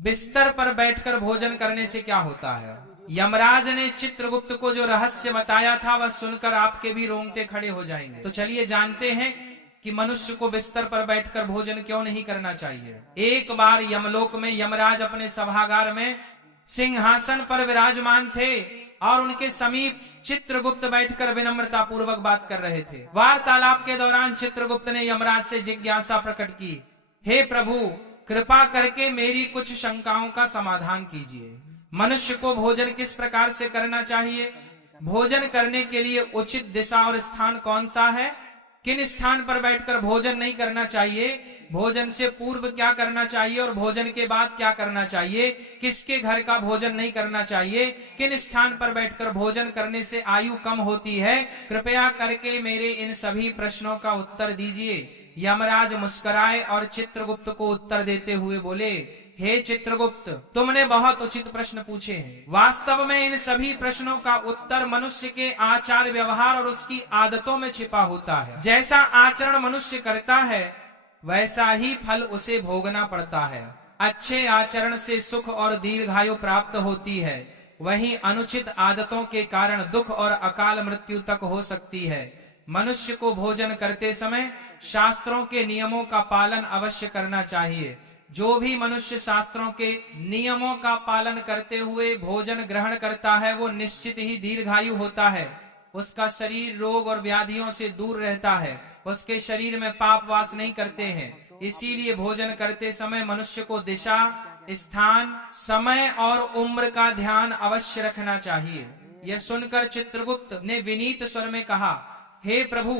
बिस्तर पर बैठकर भोजन करने से क्या होता है। यमराज ने चित्रगुप्त को जो रहस्य बताया था वह सुनकर आपके भी रोंगटे खड़े हो जाएंगे। तो चलिए जानते हैं कि मनुष्य को बिस्तर पर बैठकर भोजन क्यों नहीं करना चाहिए। एक बार यमलोक में यमराज अपने सभागार में सिंहासन पर विराजमान थे और उनके समीप चित्रगुप्त बैठकर विनम्रता पूर्वक बात कर रहे थे। वार्तालाप के दौरान चित्रगुप्त ने यमराज से जिज्ञासा प्रकट की, हे प्रभु, कृपा करके मेरी कुछ शंकाओं का समाधान कीजिए। मनुष्य को भोजन किस प्रकार से करना चाहिए, भोजन करने के लिए उचित दिशा और स्थान कौन सा है, किन स्थान पर बैठकर भोजन नहीं करना चाहिए, भोजन से पूर्व क्या करना चाहिए और भोजन के बाद क्या करना चाहिए, किसके घर का भोजन नहीं करना चाहिए, किन स्थान पर बैठकर भोजन करने से आयु कम होती है, कृपया करके मेरे इन सभी प्रश्नों का उत्तर दीजिए। यमराज मुस्कुराए और चित्रगुप्त को उत्तर देते हुए बोले, हे चित्रगुप्त, तुमने बहुत उचित प्रश्न पूछे हैं। वास्तव में इन सभी प्रश्नों का उत्तर मनुष्य के आचार व्यवहार और उसकी आदतों में छिपा होता है। जैसा आचरण मनुष्य करता है वैसा ही फल उसे भोगना पड़ता है। अच्छे आचरण से सुख और दीर्घायु प्राप्त होती है, वहीं अनुचित आदतों के कारण दुख और अकाल मृत्यु तक हो सकती है। मनुष्य को भोजन करते समय शास्त्रों के नियमों का पालन अवश्य करना चाहिए। जो भी मनुष्य शास्त्रों के नियमों का पालन करते हुए भोजन ग्रहण करता है वो निश्चित ही दीर्घायु होता है। उसका शरीर रोग और व्याधियों से दूर रहता है, उसके शरीर में पाप वास नहीं करते हैं। इसीलिए भोजन करते समय मनुष्य को दिशा, स्थान, समय और उम्र का ध्यान अवश्य रखना चाहिए। यह सुनकर चित्रगुप्त ने विनीत स्वर में कहा, हे प्रभु,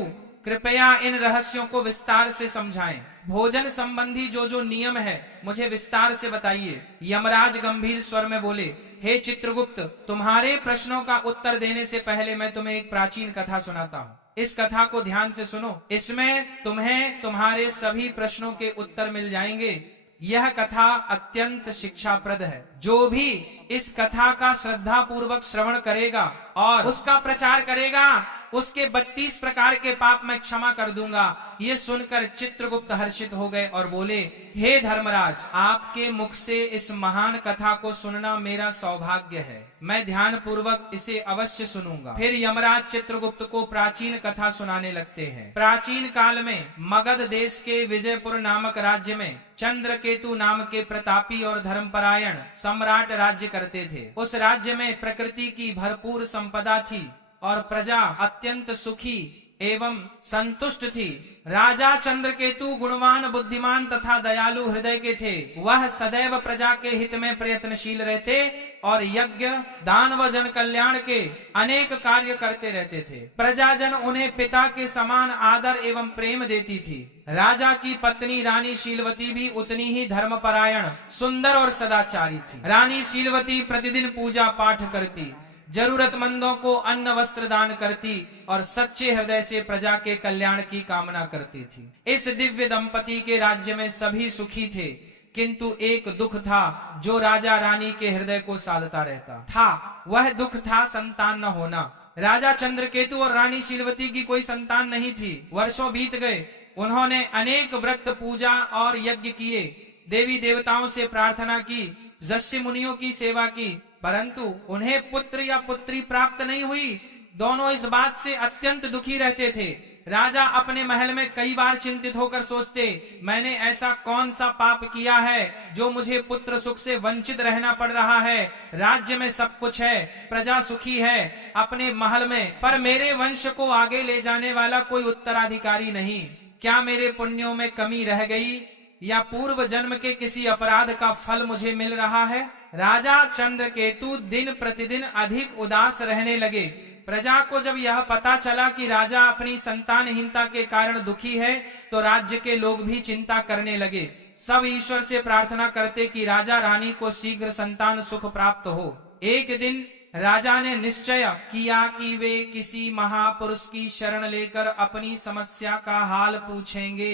कृपया इन रहस्यों को विस्तार से समझाएं। भोजन संबंधी जो जो नियम है मुझे विस्तार से बताइए। यमराज गंभीर स्वर में बोले, हे चित्रगुप्त, तुम्हारे प्रश्नों का उत्तर देने से पहले मैं तुम्हें एक प्राचीन कथा सुनाता हूँ। इस कथा को ध्यान से सुनो, इसमें तुम्हें तुम्हारे सभी प्रश्नों के उत्तर मिल जाएंगे। यह कथा अत्यंत शिक्षाप्रद है। जो भी इस कथा का श्रद्धा पूर्वक श्रवण करेगा और उसका प्रचार करेगा उसके 32 प्रकार के पाप मैं क्षमा कर दूंगा। ये सुनकर चित्रगुप्त हर्षित हो गए और बोले, हे धर्मराज, आपके मुख से इस महान कथा को सुनना मेरा सौभाग्य है। मैं ध्यान पूर्वक इसे अवश्य सुनूंगा। फिर यमराज चित्रगुप्त को प्राचीन कथा सुनाने लगते हैं। प्राचीन काल में मगध देश के विजयपुर नामक राज्य में चंद्रकेतु नाम के प्रतापी और धर्मपरायण सम्राट राज्य करते थे। उस राज्य में प्रकृति की भरपूर संपदा थी और प्रजा अत्यंत सुखी एवं संतुष्ट थी। राजा चंद्रकेतु गुणवान, बुद्धिमान तथा दयालु हृदय के थे। वह सदैव प्रजा के हित में प्रयत्नशील रहते और यज्ञ, दान व जन कल्याण के अनेक कार्य करते रहते थे। प्रजाजन उन्हें पिता के समान आदर एवं प्रेम देती थी। राजा की पत्नी रानी शीलवती भी उतनी ही धर्मपरायण, सुंदर और सदाचारी थी। रानी शीलवती प्रतिदिन पूजा पाठ करती, जरूरतमंदों को अन्न वस्त्र दान करती और सच्चे हृदय से प्रजा के कल्याण की कामना करती थी। इस दिव्य दंपति के राज्य में सभी सुखी थे, किंतु एक दुख था जो राजा रानी के हृदय को सालता रहता था। वह दुख था संतान न होना। राजा चंद्रकेतु और रानी शीलवती की कोई संतान नहीं थी। वर्षों बीत गए, उन्होंने अनेक व्रत, पूजा और यज्ञ किए, देवी देवताओं से प्रार्थना की, ऋषि मुनियों की सेवा की, परंतु उन्हें पुत्र या पुत्री प्राप्त नहीं हुई। दोनों इस बात से अत्यंत दुखी रहते थे। राजा अपने महल में कई बार चिंतित होकर सोचते, मैंने ऐसा कौन सा पाप किया है जो मुझे पुत्र सुख से वंचित रहना पड़ रहा है। राज्य में सब कुछ है, प्रजा सुखी है अपने महल में, पर मेरे वंश को आगे ले जाने वाला कोई उत्तराधिकारी नहीं। क्या मेरे पुण्यों में कमी रह गई या पूर्व जन्म के किसी अपराध का फल मुझे मिल रहा है। राजा चंद्रकेतु दिन प्रतिदिन अधिक उदास रहने लगे। प्रजा को जब यह पता चला कि राजा अपनी संतानहीनता के कारण दुखी है तो राज्य के लोग भी चिंता करने लगे। सब ईश्वर से प्रार्थना करते कि राजा रानी को शीघ्र संतान सुख प्राप्त हो। एक दिन राजा ने निश्चय किया कि वे किसी महापुरुष की शरण लेकर अपनी समस्या का हाल पूछेंगे।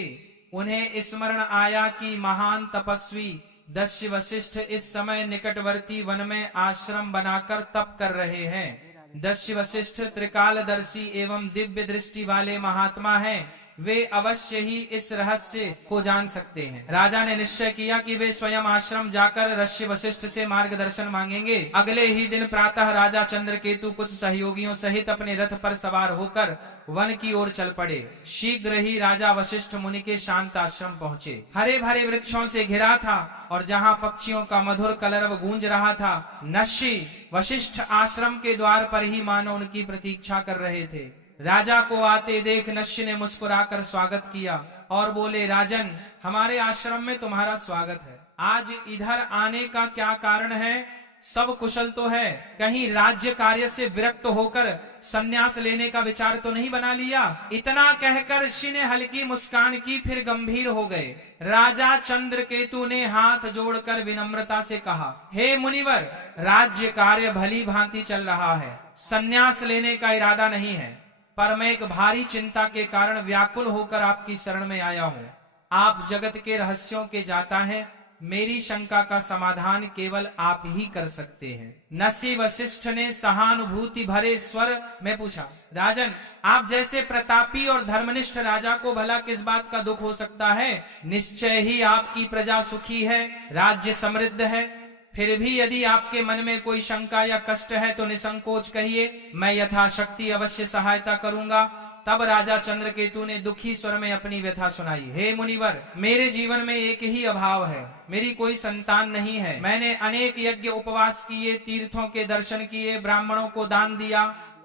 उन्हें स्मरण आया कि महान तपस्वी दस्य वशिष्ठ इस समय निकटवर्ती वन में आश्रम बनाकर तप कर रहे हैं। दस्य वशिष्ठ त्रिकालदर्शी एवं दिव्य दृष्टि वाले महात्मा हैं। वे अवश्य ही इस रहस्य को जान सकते हैं। राजा ने निश्चय किया कि वे स्वयं आश्रम जाकर ऋषि वशिष्ठ से मार्गदर्शन मांगेंगे। अगले ही दिन प्रातः राजा चंद्रकेतु कुछ सहयोगियों सहित अपने रथ पर सवार होकर वन की ओर चल पड़े। शीघ्र ही राजा वशिष्ठ मुनि के शांत आश्रम पहुँचे। हरे भरे वृक्षों से घिरा था और जहाँ पक्षियों का मधुर कलरव गूंज रहा था, नशी वशिष्ठ आश्रम के द्वार पर ही मानो उनकी प्रतीक्षा कर रहे थे। राजा को आते देख नश्य ने मुस्कुराकर स्वागत किया और बोले, राजन, हमारे आश्रम में तुम्हारा स्वागत है। आज इधर आने का क्या कारण है? सब कुशल तो है? कहीं राज्य कार्य से विरक्त होकर संन्यास लेने का विचार तो नहीं बना लिया? इतना कहकर ऋषि ने हल्की मुस्कान की, फिर गंभीर हो गए। राजा चंद्रकेतु ने हाथ जोड़कर विनम्रता से कहा, हे मुनिवर, राज्य कार्य भली भांति चल रहा है, संन्यास लेने का इरादा नहीं है, पर मैं एक भारी चिंता के कारण व्याकुल होकर आपकी शरण में आया हूँ। आप जगत के रहस्यों के जाता हैं, मेरी शंका का समाधान केवल आप ही कर सकते हैं। नसी वशिष्ठ ने सहानुभूति भरे स्वर में पूछा, राजन, आप जैसे प्रतापी और धर्मनिष्ठ राजा को भला किस बात का दुख हो सकता है? निश्चय ही आपकी प्रजा सुखी है, राज्य समृद्ध है। फिर भी यदि आपके मन में कोई शंका या कष्ट है तो निसंकोच कहिए, मैं यथाशक्ति अवश्य सहायता करूंगा। तब राजा चंद्रकेतु ने दुखी स्वर में अपनी व्यथा सुनाई। हे मुनिवर, मेरे जीवन में एक ही अभाव है, मेरी कोई संतान नहीं है। मैंने अनेक यज्ञ उपवास किए, तीर्थों के दर्शन किए, ब्राह्मणों को दान दिया,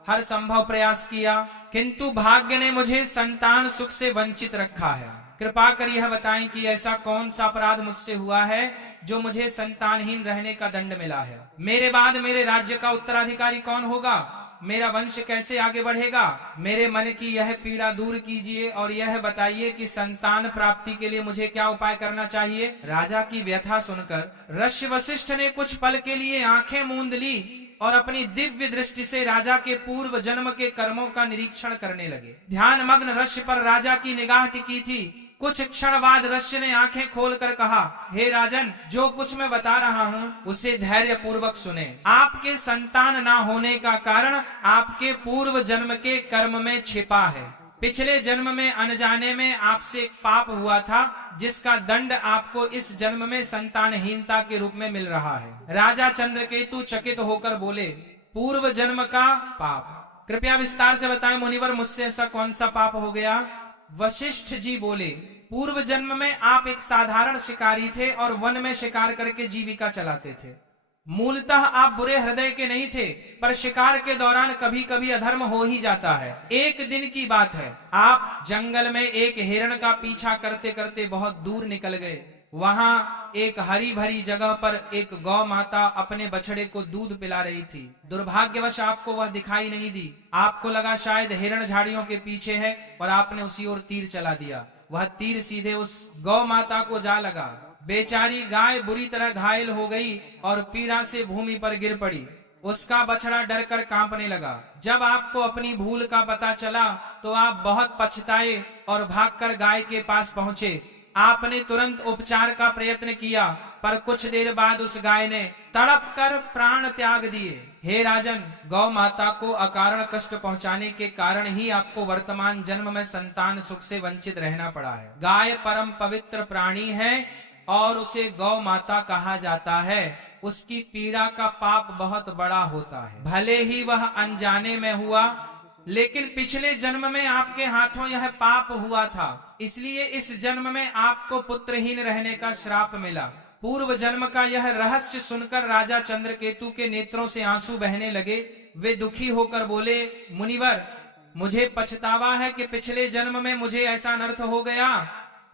हर संभव प्रयास किया, किंतु भाग्य ने मुझे संतान सुख से वंचित रखा है। कृपा कर यह बताएं कि ऐसा कौन सा अपराध मुझसे हुआ है जो मुझे संतानहीन रहने का दंड मिला है? मेरे बाद मेरे राज्य का उत्तराधिकारी कौन होगा? मेरा वंश कैसे आगे बढ़ेगा? मेरे मन की यह पीड़ा दूर कीजिए और यह बताइए कि संतान प्राप्ति के लिए मुझे क्या उपाय करना चाहिए। राजा की व्यथा सुनकर ऋषि वशिष्ठ ने कुछ पल के लिए आंखें मूंद ली और अपनी दिव्य दृष्टि से राजा के पूर्व जन्म के कर्मों का निरीक्षण करने लगे। ध्यान मग्न ऋषि पर राजा की निगाह टिकी थी। कुछ क्षण बाद ऋषि ने आंखें खोलकर कहा, हे राजन, जो कुछ मैं बता रहा हूँ उसे धैर्य पूर्वक सुने। आपके संतान ना होने का कारण आपके पूर्व जन्म के कर्म में छिपा है। पिछले जन्म में अनजाने में आपसे एक पाप हुआ था, जिसका दंड आपको इस जन्म में संतानहीनता के रूप में मिल रहा है। राजा चंद्रकेतु चकित होकर बोले, पूर्व जन्म का पाप? कृपया विस्तार से बताएं मुनिवर, मुझसे ऐसा कौन सा पाप हो गया? वशिष्ठ जी बोले, पूर्व जन्म में आप एक साधारण शिकारी थे और वन में शिकार करके जीविका चलाते थे। मूलतः आप बुरे हृदय के नहीं थे, पर शिकार के दौरान कभी कभी अधर्म हो ही जाता है। एक दिन की बात है, आप जंगल में एक हिरण का पीछा करते करते बहुत दूर निकल गए। वहां एक हरी भरी जगह पर एक गौ माता अपने बछड़े को दूध पिला रही थी। दुर्भाग्यवश आपको वह दिखाई नहीं दी। आपको लगा शायद हिरण झाड़ियों के पीछे है और आपने उसी ओर तीर चला दिया। वह तीर सीधे उस गौ माता को जा लगा। बेचारी गाय बुरी तरह घायल हो गई और पीड़ा से भूमि पर गिर पड़ी। उसका बछड़ा डरकर कांपने लगा। जब आपको अपनी भूल का पता चला तो आप बहुत पछताए और भागकर गाय के पास पहुंचे। आपने तुरंत उपचार का प्रयत्न किया, पर कुछ देर बाद उस गाय ने तड़प कर प्राण त्याग दिए। हे राजन, गौ माता को अकारण कष्ट पहुंचाने के कारण ही आपको वर्तमान जन्म में संतान सुख से वंचित रहना पड़ा है। गाय परम पवित्र प्राणी है और उसे गौ माता कहा जाता है। उसकी पीड़ा का पाप बहुत बड़ा होता है। भले ही वह अनजाने में हुआ, लेकिन पिछले जन्म में आपके हाथों यह पाप हुआ था, इसलिए इस जन्म में आपको पुत्रहीन रहने का श्राप मिला। पूर्व जन्म का यह रहस्य सुनकर राजा चंद्रकेतु के नेत्रों से आंसू बहने लगे। वे दुखी होकर बोले, मुनिवर, मुझे पछतावा है कि पिछले जन्म में मुझे ऐसा अनर्थ हो गया।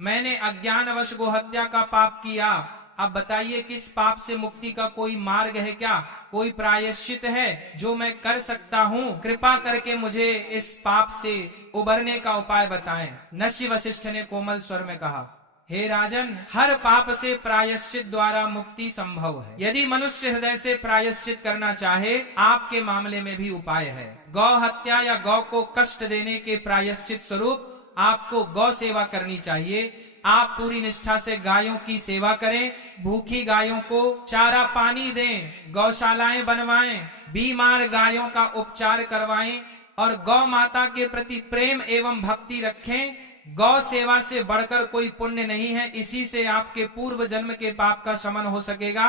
मैंने अज्ञानवश गोहत्या का पाप किया। अब बताइए, किस पाप से मुक्ति का कोई मार्ग है क्या? कोई प्रायश्चित है जो मैं कर सकता हूँ? कृपा करके मुझे इस पाप से उबरने का उपाय बताएं। नशी वशिष्ठ ने कोमल स्वर में कहा, हे राजन, हर पाप से प्रायश्चित द्वारा मुक्ति संभव है। यदि मनुष्य हृदय से प्रायश्चित करना चाहे, आपके मामले में भी उपाय है। गौ हत्या या गौ को कष्ट देने के प्रायश्चित स्वरूप आपको गौ सेवा करनी चाहिए। आप पूरी निष्ठा से गायों की सेवा करें, भूखी गायों को चारा पानी दें, गौशालाएं बनवाएं, बीमार गायों का उपचार करवाएं और गौ माता के प्रति प्रेम एवं भक्ति रखें। गौ सेवा से बढ़कर कोई पुण्य नहीं है, इसी से आपके पूर्व जन्म के पाप का शमन हो सकेगा।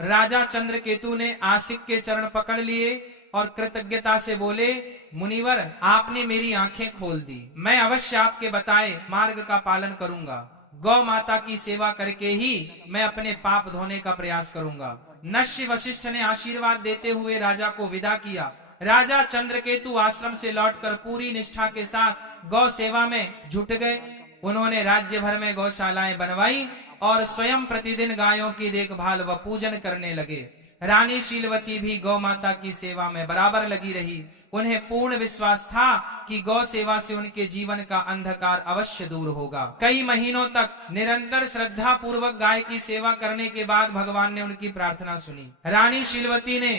राजा चंद्रकेतु ने आशिक के चरण पकड़ लिए और कृतज्ञता से बोले, मुनिवर, आपने मेरी आंखें खोल दी, मैं अवश्य आपके बताए मार्ग का पालन करूंगा। गौ माता की सेवा करके ही मैं अपने पाप धोने का प्रयास करूंगा। नश्य वशिष्ठ ने आशीर्वाद देते हुए राजा को विदा किया। राजा चंद्रकेतु आश्रम से लौटकर पूरी निष्ठा के साथ गौ सेवा में जुट गए। उन्होंने राज्य भर में गौशालाएं बनवाई और स्वयं प्रतिदिन गायों की देखभाल व पूजन करने लगे। रानी शीलवती भी गौ माता की सेवा में बराबर लगी रही। उन्हें पूर्ण विश्वास था कि गौ सेवा से उनके जीवन का अंधकार अवश्य दूर होगा। कई महीनों तक निरंतर श्रद्धा पूर्वक गाय की सेवा करने के बाद भगवान ने उनकी प्रार्थना सुनी। रानी शीलवती ने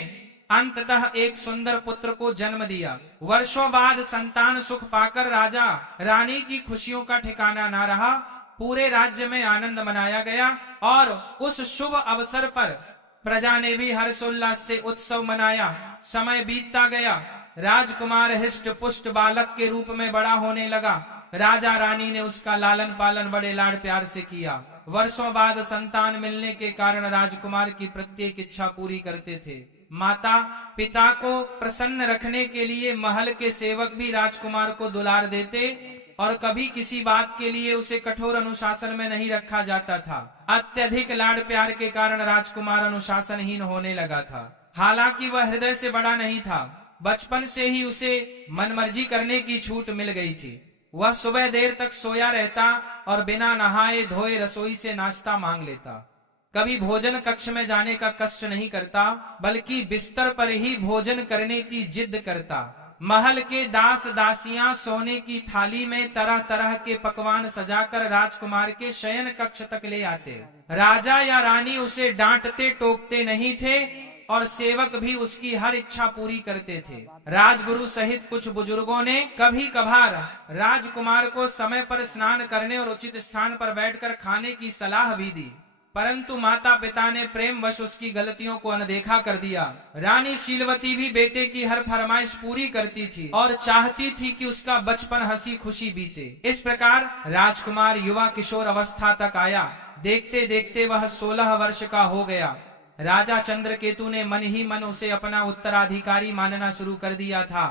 अंततः एक सुंदर पुत्र को जन्म दिया। वर्षों बाद संतान सुख पाकर राजा रानी की खुशियों का ठिकाना ना रहा। पूरे राज्य में आनंद मनाया गया और उस शुभ अवसर पर प्रजा ने भी हर्षोल्लास से उत्सव मनाया। समय बीतता गया। राजकुमार हिष्ट पुष्ट बालक के रूप में बड़ा होने लगा। राजा रानी ने उसका लालन पालन बड़े लाड प्यार से किया। वर्षों बाद संतान मिलने के कारण राजकुमार की प्रत्येक इच्छा पूरी करते थे। माता पिता को प्रसन्न रखने के लिए महल के सेवक भी राजकुमार को दुलार देते और कभी किसी बात के लिए उसे कठोर अनुशासन में नहीं रखा जाता था। अत्यधिक लाड प्यार के कारण राजकुमार अनुशासनहीन होने लगा था। हालांकि वह हृदय से बड़ा नहीं था, बचपन से ही उसे मनमर्जी करने की छूट मिल गई थी। वह सुबह देर तक सोया रहता और बिना नहाए धोए रसोई से नाश्ता मांग लेता। कभी भोजन कक्ष में जाने का कष्ट नहीं करता, बल्कि बिस्तर पर ही भोजन करने की जिद करता। महल के दास दासियां सोने की थाली में तरह तरह के पकवान सजाकर राजकुमार के शयन कक्ष तक ले आते। राजा या रानी उसे डांटते टोकते नहीं थे और सेवक भी उसकी हर इच्छा पूरी करते थे। राजगुरु सहित कुछ बुजुर्गों ने कभी कभार राजकुमार को समय पर स्नान करने और उचित स्थान पर बैठकर खाने की सलाह भी दी, परंतु माता पिता ने प्रेमवश उसकी गलतियों को अनदेखा कर दिया। रानी शीलवती भी बेटे की हर फरमाइश पूरी करती थी और चाहती थी कि उसका बचपन हंसी खुशी बीते। इस प्रकार राजकुमार युवा किशोर अवस्था तक आया। देखते देखते वह 16 वर्ष का हो गया। राजा चंद्रकेतु ने मन ही मन उसे अपना उत्तराधिकारी मानना शुरू कर दिया था,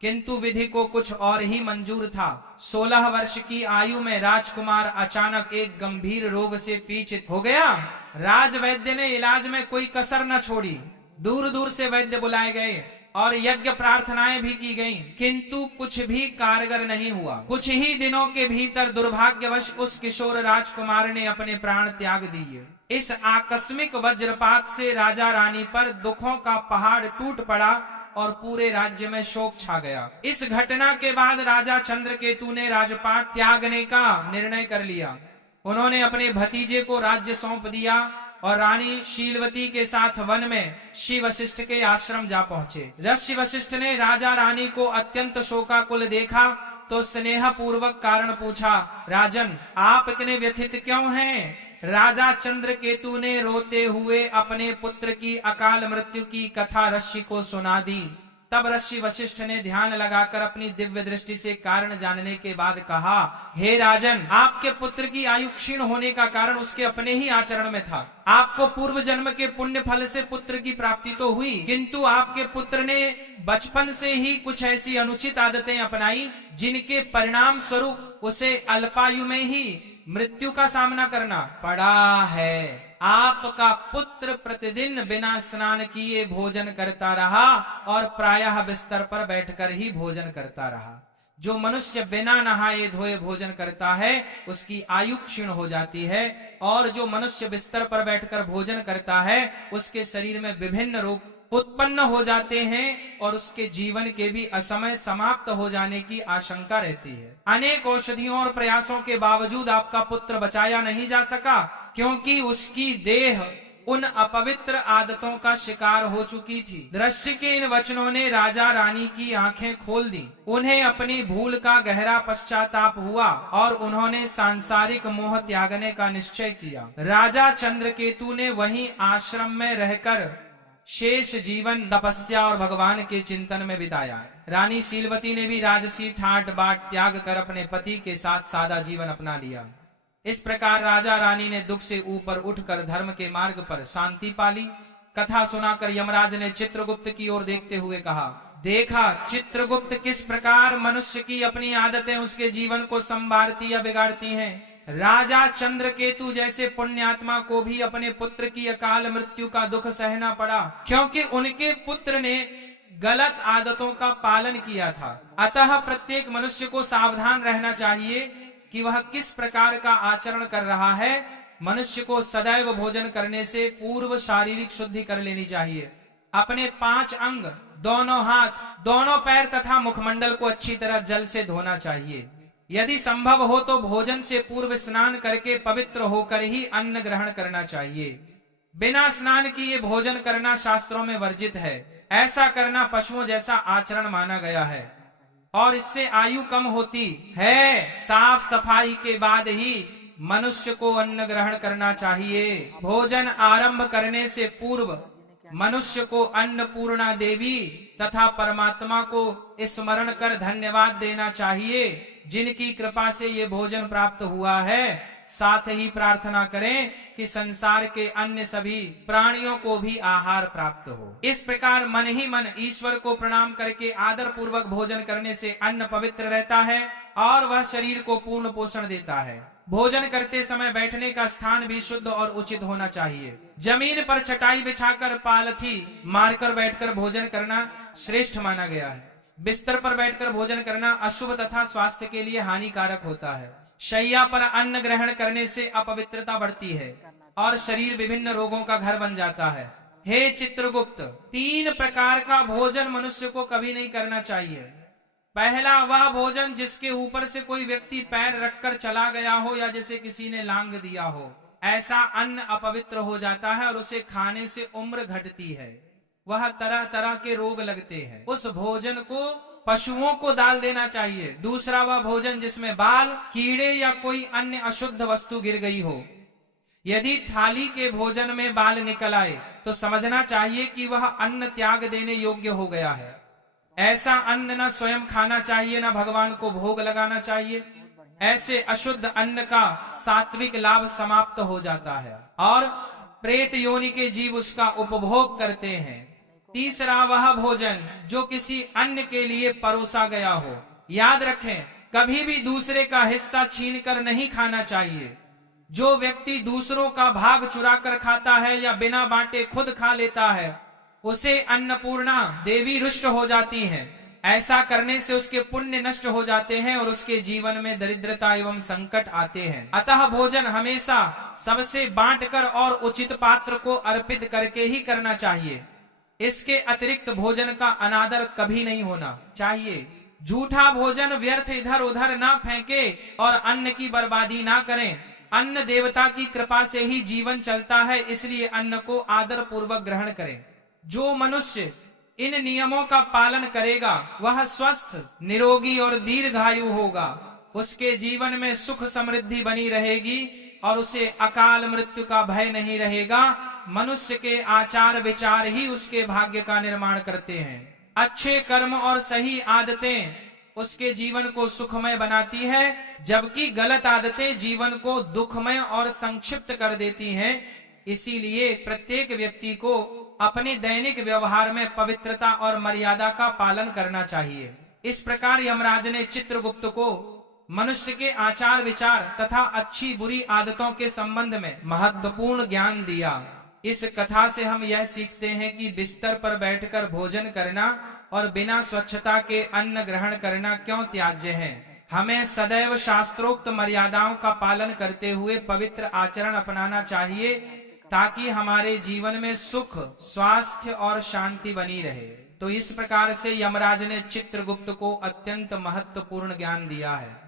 किंतु विधि को कुछ और ही मंजूर था। 16 वर्ष की आयु में राजकुमार अचानक एक गंभीर रोग से पीड़ित हो गया। राजवैद्य ने इलाज में कोई कसर न छोड़ी। दूर दूर से वैद्य बुलाए गए और यज्ञ प्रार्थनाएं भी की गईं, किंतु कुछ भी कारगर नहीं हुआ। कुछ ही दिनों के भीतर दुर्भाग्यवश उस किशोर राजकुमार ने अपने प्राण त्याग दिए। इस आकस्मिक वज्रपात से राजा रानी पर दुखों का पहाड़ टूट पड़ा और पूरे राज्य में शोक छा गया। इस घटना के बाद राजा चंद्रकेतु ने राजपाट त्यागने का निर्णय कर लिया। उन्होंने अपने भतीजे को राज्य सौंप दिया और रानी शीलवती के साथ वन में ऋषि वशिष्ठ के आश्रम जा पहुंचे। ऋषि वशिष्ठ ने राजा रानी को अत्यंत शोकाकुल देखा तो स्नेह पूर्वक कारण पूछा, राजन, आप इतने व्यथित क्यों हैं? राजा चंद्रकेतु ने रोते हुए अपने पुत्र की अकाल मृत्यु की कथा ऋषि को सुना दी। तब ऋषि वशिष्ठ ने ध्यान लगाकर अपनी दिव्य दृष्टि से कारण जानने के बाद कहा, हे राजन, आपके पुत्र की आयु क्षीण होने का कारण उसके अपने ही आचरण में था। आपको पूर्व जन्म के पुण्य फल से पुत्र की प्राप्ति तो हुई, किंतु आपके पुत्र ने बचपन से ही कुछ ऐसी अनुचित आदतें अपनाई जिनके परिणाम स्वरूप उसे अल्पायु में ही मृत्यु का सामना करना पड़ा है। आपका पुत्र प्रतिदिन बिना स्नान किए भोजन करता रहा और प्रायः बिस्तर पर बैठकर ही भोजन करता रहा। जो मनुष्य बिना नहाए धोए भोजन करता है उसकी आयु क्षीण हो जाती है, और जो मनुष्य बिस्तर पर बैठकर भोजन करता है उसके शरीर में विभिन्न रोग उत्पन्न हो जाते हैं और उसके जीवन के भी असमय समाप्त हो जाने की आशंका रहती है। अनेक औषधियों और प्रयासों के बावजूद आपका पुत्र बचाया नहीं जा सका, क्योंकि उसकी देह उन अपवित्र आदतों का शिकार हो चुकी थी। दृश्य के इन वचनों ने राजा रानी की आंखें खोल दी। उन्हें अपनी भूल का गहरा पश्चाताप हुआ और उन्होंने सांसारिक मोह त्यागने का निश्चय किया। राजा चंद्रकेतु ने वहीं आश्रम में रहकर शेष जीवन तपस्या और भगवान के चिंतन में बिताया। रानी शीलवती ने भी राजसी ठाट बाट त्याग कर अपने पति के साथ सादा जीवन अपना लिया। इस प्रकार राजा रानी ने दुख से ऊपर उठकर धर्म के मार्ग पर शांति पाली। कथा सुनाकर यमराज ने चित्रगुप्त की ओर देखते हुए कहा, देखा चित्रगुप्त किस प्रकार मनुष्य की अपनी आदतें उसके जीवन को संवारती या बिगाड़ती हैं। राजा चंद्रकेतु जैसे पुण्यात्मा को भी अपने पुत्र की अकाल मृत्यु का दुख सहना पड़ा, क्योंकि उनके पुत्र ने गलत आदतों का पालन किया था। अतः प्रत्येक मनुष्य को सावधान रहना चाहिए कि वह किस प्रकार का आचरण कर रहा है। मनुष्य को सदैव भोजन करने से पूर्व शारीरिक शुद्धि कर लेनी चाहिए। अपने 5 अंग, दोनों हाथ, दोनों पैर तथा मुखमंडल को अच्छी तरह जल से धोना चाहिए। यदि संभव हो तो भोजन से पूर्व स्नान करके पवित्र होकर ही अन्न ग्रहण करना चाहिए। बिना स्नान किए भोजन करना शास्त्रों में वर्जित है। ऐसा करना पशुओं जैसा आचरण माना गया है और इससे आयु कम होती है। साफ सफाई के बाद ही मनुष्य को अन्न ग्रहण करना चाहिए। भोजन आरंभ करने से पूर्व मनुष्य को अन्नपूर्णा देवी तथा परमात्मा को स्मरण कर धन्यवाद देना चाहिए, जिनकी कृपा से ये भोजन प्राप्त हुआ है। साथ ही प्रार्थना करें कि संसार के अन्य सभी प्राणियों को भी आहार प्राप्त हो। इस प्रकार मन ही मन ईश्वर को प्रणाम करके आदर पूर्वक भोजन करने से अन्न पवित्र रहता है और वह शरीर को पूर्ण पोषण देता है। भोजन करते समय बैठने का स्थान भी शुद्ध और उचित होना चाहिए। जमीन पर चटाई बिछाकर पालथी मारकर बैठकर भोजन करना श्रेष्ठ माना गया है। बिस्तर पर बैठकर भोजन करना अशुभ तथा स्वास्थ्य के लिए हानिकारक होता है। शैया पर अन्न ग्रहण करने से अपवित्रता बढ़ती है और शरीर विभिन्न रोगों का घर बन जाता है। हे चित्रगुप्त, 3 प्रकार का भोजन मनुष्य को कभी नहीं करना चाहिए। पहला, वह भोजन जिसके ऊपर से कोई व्यक्ति पैर रखकर चला गया हो या जिसे किसी ने लांग दिया हो। ऐसा अन्न अपवित्र हो जाता है और उसे खाने से उम्र घटती है। वह तरह तरह के रोग लगते हैं। उस भोजन को पशुओं को डाल देना चाहिए। दूसरा, वह भोजन जिसमें बाल, कीड़े या कोई अन्य अशुद्ध वस्तु गिर गई हो। यदि थाली के भोजन में बाल निकल आए तो समझना चाहिए कि वह अन्न त्याग देने योग्य हो गया है। ऐसा अन्न न स्वयं खाना चाहिए, न भगवान को भोग लगाना चाहिए। ऐसे अशुद्ध अन्न का सात्विक लाभ समाप्त हो जाता है और प्रेत योनि के जीव उसका उपभोग करते हैं। तीसरा, वह भोजन जो किसी अन्य के लिए परोसा गया हो। याद रखें, कभी भी दूसरे का हिस्सा छीनकर नहीं खाना चाहिए। जो व्यक्ति दूसरों का भाग चुरा कर खाता है या बिना बांटे खुद खा लेता है, उसे अन्नपूर्णा देवी रुष्ट हो जाती हैं। ऐसा करने से उसके पुण्य नष्ट हो जाते हैं और उसके जीवन में दरिद्रता एवं संकट आते हैं। अतः भोजन हमेशा सबसे बांटकर और उचित पात्र को अर्पित करके ही करना चाहिए। इसके अतिरिक्त भोजन का अनादर कभी नहीं होना चाहिए। झूठा भोजन व्यर्थ इधर उधर ना फेंके और अन्न की बर्बादी ना करें। अन्न देवता की कृपा से ही जीवन चलता है, इसलिए अन्न को आदर पूर्वक ग्रहण करें। जो मनुष्य इन नियमों का पालन करेगा वह स्वस्थ, निरोगी और दीर्घायु होगा। उसके जीवन में सुख समृद्धि बनी रहेगी और उसे अकाल मृत्यु का भय नहीं रहेगा। मनुष्य के आचार विचार ही उसके भाग्य का निर्माण करते हैं। अच्छे कर्म और सही आदतें उसके जीवन को सुखमय बनाती है, जबकि गलत आदतें जीवन को दुखमय और संक्षिप्त कर देती हैं। इसीलिए प्रत्येक व्यक्ति को अपने दैनिक व्यवहार में पवित्रता और मर्यादा का पालन करना चाहिए। इस प्रकार यमराज ने चित्रगुप्त को मनुष्य के आचार विचार तथा अच्छी बुरी आदतों के संबंध में महत्वपूर्ण ज्ञान दिया। इस कथा से हम यह सीखते हैं कि बिस्तर पर बैठकर भोजन करना और बिना स्वच्छता के अन्न ग्रहण करना क्यों त्याज्य है। हमें सदैव शास्त्रोक्त मर्यादाओं का पालन करते हुए पवित्र आचरण अपनाना चाहिए, ताकि हमारे जीवन में सुख, स्वास्थ्य और शांति बनी रहे। तो इस प्रकार से यमराज ने चित्रगुप्त को अत्यंत महत्वपूर्ण ज्ञान दिया है।